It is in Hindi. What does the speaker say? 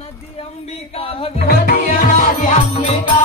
नदी अंबिका भगवती अंबिका